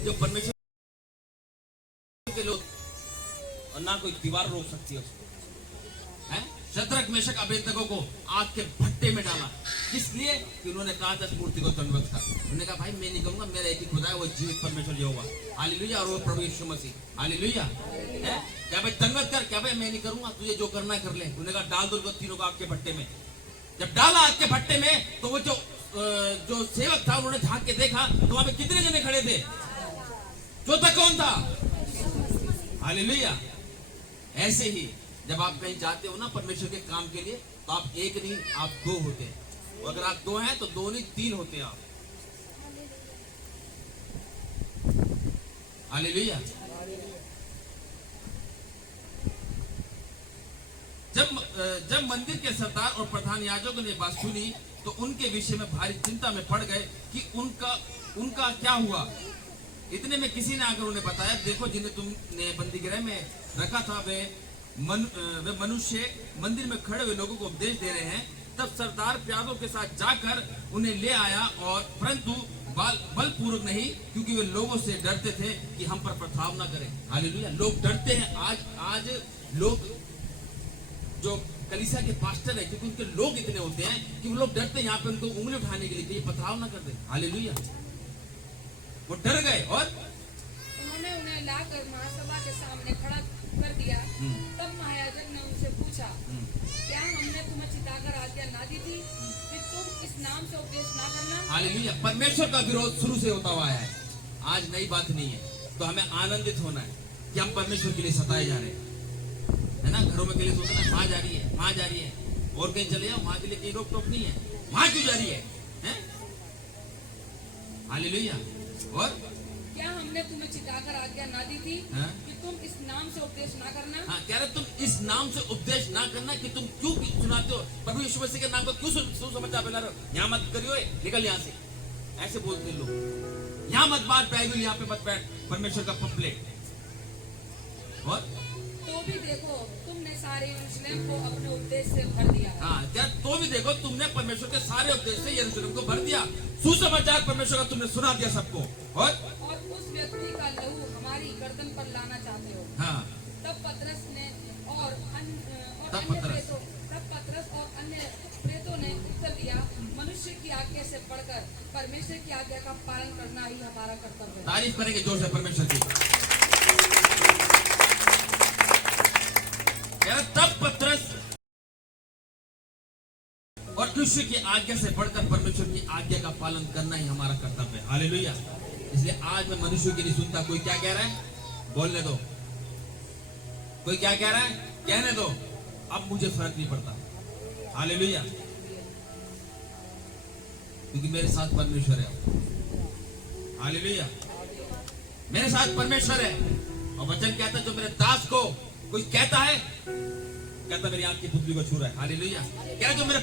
जो परमेश्वर के लोग, और ना कोई दीवार रोक सकती है उसको। है शद्रक मेशक अबेदनगो को आग के भट्टे में डाला, इसलिए कि उन्होंने कहा था मूर्ति को दंडवत कर। उन्होंने कहा भाई मैं नहीं कहूंगा, मेरा एक ही खुदा है, वो जीवित परमेश्वर यहोवा, हालेलुया, और वो प्रभु यीशु मसीह, हालेलुया। क्या भाई दंडवत कर, क्या भाई मैं नहीं करूंगा, तुझे जो करना है कर ले। उन्होंने कहा डाल दो तीनों को आग के भट्टे में। जब डाला आग के भट्टे में तो वो जो सेवक था उन्होंने झांक के देखा तो वहां पे कितने जने खड़े थे? चौथा कौन था? हालेलुया। ऐसे ही जब आप कहीं जाते हो ना परमेश्वर के काम के लिए, तो आप एक नहीं आप दो होते हैं। अगर आप दो हैं तो दो नहीं तीन होते हैं आप। हालेलुया। जब मंदिर के सरदार और प्रधान याजकों ने बात सुनी तो उनके विषय में भारी चिंता में पड़ गए कि उनका क्या हुआ। इतने में किसी ने आकर उन्हें बताया, देखो जिन्हें तुमने बंदीगृह में रखा था वे मनुष्य मंदिर में खड़े हुए लोगों को उपदेश दे रहे हैं। तब सरदार प्यादों के साथ जाकर उन्हें ले आया, और परंतु बलपूर्वक नहीं, क्योंकि वे लोगों से डरते थे कि हम पर प्रभाव ना करें। हालेलुया। लोग डरते हैं आज लोग जो कलीसिया के पास्टर है, क्योंकि उनके लोग इतने होते हैं कि वो लोग डरते हैं यहाँ पे उनको उंगली उठाने के लिए कि ये पथराव ना कर दे। हालेलुया। वो डर गए और उन्होंने उन्हें लाकर महासभा के सामने खड़ा कर दिया। तब महायाजक ने उनसे पूछा, क्या हमने तुम्हें चिताकर आज्ञा ना दी थी कि तुम इस नाम से उपदेश ना करना? हालेलुया। परमेश्वर का विरोध शुरू से होता हुआ है, आज नई बात नहीं है। तो हमें आनंदित होना है कि हम परमेश्वर के लिए सताए जा रहे हैं, है ना। घरों में के लिए सोचना वहां जा रही है, वहां जा रही है, और कहीं चले जाओ, वहां के लिए कहीं रोक टोक नहीं है, वहां क्यों जा रही है? हालेलुया। और क्या हमने तुम्हें चिताकर आज्ञा ना दी थी कि तुम इस नाम से उपदेश ना करना? हाँ, कह रहे तुम इस नाम से उपदेश ना करना, कि तुम क्यों सुनाते हो प्रभु यीशु मसीह के नाम को, क्यों सुसमाचार फैला रहे हो? यहाँ मत करियो, निकल यहाँ से, ऐसे बोलते लोग। यहाँ मत बात बैठ, यहाँ पे मत बैठ, परमेश्वर का पम्पलेट। और तो भी देखो तुमने सारे यरूशलेम को अपने उपदेश से भर दिया। हाँ, क्या तो भी देखो तुमने परमेश्वर के सारे उपदेश से यरूशलेम को भर दिया। सुसमाचार परमेश्वर का तुमने सुना दिया सबको, और उस व्यक्ति का लहू हमारी गर्दन पर लाना चाहते हो। हाँ। तब पतरस और अन्य प्रेतों ने उत्तर दिया, मनुष्य की आज्ञा से बढ़कर परमेश्वर की आज्ञा का पालन करना ही हमारा कर्तव्य है। तारीफ करेंगे जोर से परमेश्वर की। तब पतरस और मनुष्य की आज्ञा से बढ़कर परमेश्वर की आज्ञा का पालन करना ही हमारा कर्तव्य है। हालेलुया। इसलिए आज मैं मनुष्य की नहीं सुनता, कोई क्या कह रहा है बोलने दो, कोई क्या कह रहा है कहने दो, अब मुझे फर्क नहीं पड़ता। हालेलुया। क्योंकि मेरे साथ परमेश्वर है। हालेलुया। मेरे साथ परमेश्वर है, और वचन कहता है जो मेरे दास को कोई कहता है, कहता मेरी आंख की पुतली को छू रहा है। हालेलुया। क्या जो मेरे